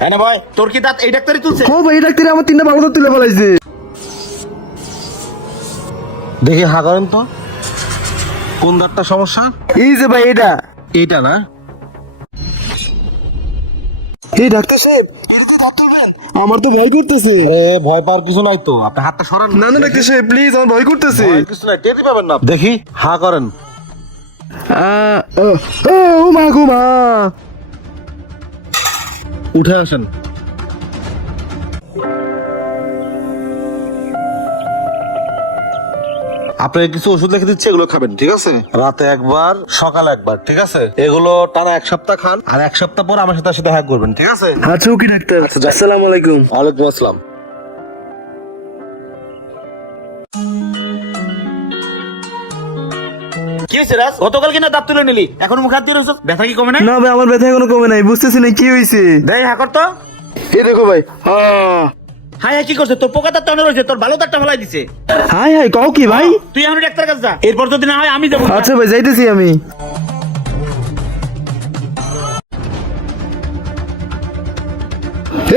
হ্যাঁ ভাই, তোর কি দাঁত এই ডাক্তারই তুলছে? ও ভাই, এই ডাক্তার আমার তিনটা ভালো দাঁত তুলে ফেলাইছে। দেখি হা করেন তো, কোন দাঁতটা সমস্যা? এই যে ভাই এটা। এইটা না? এই ডাক্তার সাহেব, এটা তো দাঁত তুলবেন? আমার তো ভয় করতেছে। ভয় পাওয়ার কিছু নাই তো, আপনি হাতটা সরান। না না ডাক্তার সাহেব, প্লিজ, আমার ভয় করতেছে। ভয়ের কিছু নাই, টেরই পাবেন না। দেখি হা করেন। ও মা গো মা। উঠে আসেন। আপনাকে কিছু ওষুধ লিখে দিচ্ছি, এগুলো খাবেন, ঠিক আছে? রাতে একবার, সকালে একবার, ঠিক আছে? এগুলো টানা 1 সপ্তাহ খান, আর 1 সপ্তাহ পর আমার সাথে এসে দেখা করবেন, ঠিক আছে? আচ্ছা ওকে ডাক্তার, আসসালামু আলাইকুম। ওয়ালাইকুম আসসালাম। কি হয়েছে রাজ? গতকাল কিনা দাঁত তুলে নিলি, এখন মুখ হাত দিয়ে রয়েছ, ব্যথা কি কমে নাই? না ভাই, আমার ব্যথা এখনো কমে নাই, বুঝতেছি না কি হয়েছে। দেখ হা কর তো। এই দেখো ভাই। হাই হাই, কি করছে? তোর পোকা দাঁতটা অনেক রয়েছে, তোর ভালো দাঁতটা ফেলাই দিছে। হাই হাই, কও কি ভাই? তুই এখন ডাক্তার কাছে যা, এরপর যদি না হয় আমি যাবো। আচ্ছা ভাই, যাইতেছি আমি।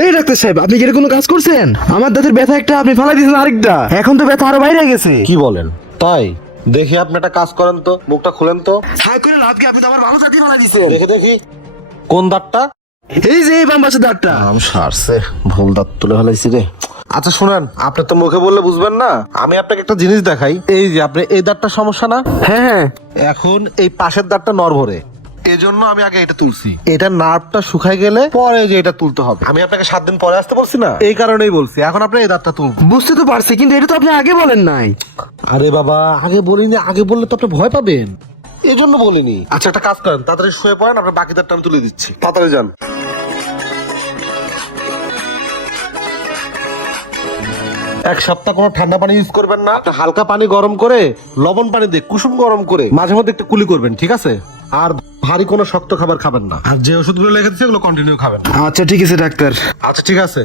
এই ডাক্তার সাহেব, আপনি কি এর কোনো কাজ করছেন? আমার দাঁতের ব্যথা একটা, আপনি ফালাই দিয়েছেন আরেকটা, এখন তো ব্যথা আরো বাইরে গেছে। কি বলেন? তাই? দেখি আপনি একটা কাজ করেন তো, মুখটা খুলেন তো। হাই করে লাভ কি, আপনি তো আমার ভালো দাঁতই ফালাই দিয়েছেন। দেখি দেখি কোন দাঁতটা? এই যে এই বাম পাশের দাঁতটা। সারছে, ভুল দাঁত তুলে ফেলাইছি রে। আচ্ছা শুনেন, আপনি তো মুখে বললে বুঝবেন না, আমি আপনাকে একটা জিনিস দেখাই। এই যে আপনি এই দাঁতটা সমস্যা না? হ্যাঁ হ্যাঁ। এখন এই পাশের দাঁতটা নড়ভরে, এজন্য আমি আগে এটা তুলছি। এটা নার্ভটা শুকাই গেলে পরে যে এটা তুলতে হবে। আমি আপনাকে 7 দিন পরে আসতে বলছি না, এই কারণেই বলছি। এখন আপনি এই দাঁতটা তুলুন। বুঝতে তো পারছি, কিন্তু এটা তো আপনি আগে বলেন নাই। আরে বাবা, আগে বলিনি, আগে বললে তো আপনি ভয় পাবেন, এই জন্য বলিনি। আচ্ছা একটা কাজ করেন, তাড়াতাড়ি শুয়ে পড়েন, আপনার বাকি দাঁতটা আমি তুলে দিচ্ছি, তাড়াতাড়ি যান। এক সপ্তাহ কোনো ঠান্ডা পানি ইউজ করবেন না, একটা হালকা পানি গরম করে, লবণ পানি দিয়ে কুসুম গরম করে মাঝে মধ্যে একটা কুলি করবেন, ঠিক আছে? আর ভারী কোনো শক্ত খাবার খাবেন না, আর যে ওষুধগুলো লিখে দিচ্ছে এগুলো কন্টিনিউ খাবেন। আচ্ছা ঠিক আছে ডাক্তার। আচ্ছা ঠিক আছে।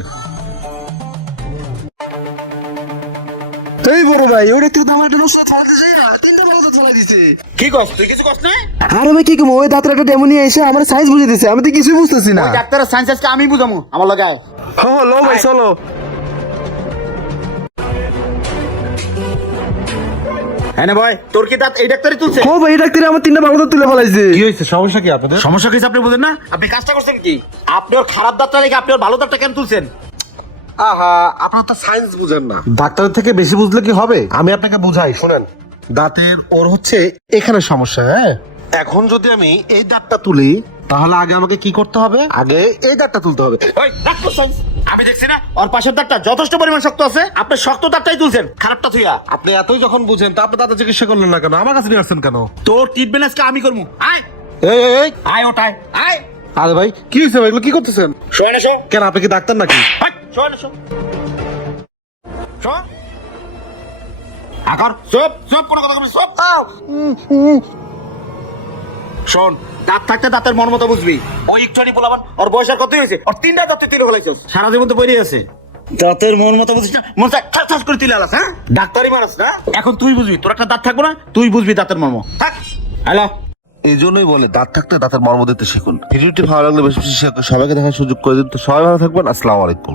এই বড় ভাই, ওই ডাক্তার তো আমার একটা ওষুধ ফালাতে চাই না, তিনটা ভালো দাঁত ফালাই দিছে। কি কস? তুই কিছু কস না? আরে ভাই কি কম, ওই দাঁতের একটা ডেমো নিয়ে এসে আমার সাইজ বুঝে দিছে, আমি তো কিছুই বুঝতেছি না। ওই ডাক্তারের সায়েন্স আজকে আমি বুঝামু, আমার লগে আয়। হ্যাঁ লো ভাই, চলো। হ্যাঁ ভাই, তোর কি দাঁত এই ডাক্তারই তুলছে? ও ভাই, এই ডাক্তার আমার তিনটা ভালো দাঁত তুলে ফেলাইছে। কি হয়েছে, সমস্যা কি আপনাদের? সমস্যা কিছু আপনি বুঝেন না? আপনি কাজটা করছেন কি? আপনি ওর খারাপ দাঁতটা রেখে আপনি ওর ভালো দাঁতটা কেন তুলছেন? আহা, আপনার তো সায়েন্স বুঝেন না। ডাক্তারের থেকে বেশি বুঝলে কি হবে? আমি আপনাকে বুঝাই, শুনেন। দাঁতের ওর হচ্ছে এখানে সমস্যা, হ্যাঁ? এখন যদি আমি এই দাঁতটা তুলি, তাহলে আগে আমাকে কি করতে হবে? আগে এই দাঁতটা তুলতে হবে। ওই রাখ তোর সাইন্স। আমি দেখছি না ওর পাশের দাঁতটা যথেষ্ট পরিমাণ শক্ত আছে, আপনি শক্ত দাঁতটাই তুলছেন, খারাপটা থুইয়া। আপনি এতই যখন বুঝেন, তা আপনি দাঁতের চিকিৎসা করলেন না কেন? আমার কাছে নিয়ে আসছেন কেন? তোর ট্রিটমেন্ট আজকে আমি করবো। আয় এই এই, এই আয়, ওটাই আয়। আরে ভাই, কি হয়েছে ভাই? এগুলো কি করতেছেন? শোয় না, শো। কেন, আপনি কি ডাক্তার নাকি? শোয় না, শো। শো। আগর সব সব কোনো কথা বলবি, সব। শোন, দাঁত থাকতে দাঁতের মন মতো বুঝবি। ওই একটুখানি বলাবান, ওর বয়স আর কতই হয়েছে? ওর 3টা দাঁত তুলে ফেলাইছিস, সারা জীবন তো বেরিয়ে আছে। দাঁতের মন মতো বুঝিস না, মন চায় ঠাস ঠাস করে তুলে আলাস। হ্যাঁ, ডাক্তারি মানুষ না? এখন তুই বুঝবি, তোর একটা দাঁত থাকবো না, তুই বুঝবি দাঁতের মর্ম। থাক। হ্যালো। এই জন্যই বলে দাঁত থাকতে দাঁতের মর্ম দিতে শিখুন। ভিডিওটি ভালো লাগলে বেশি বেশি সবাইকে দেখার সুযোগ করে দিন। তো সবাই ভালো থাকবেন, আসসালামু আলাইকুম।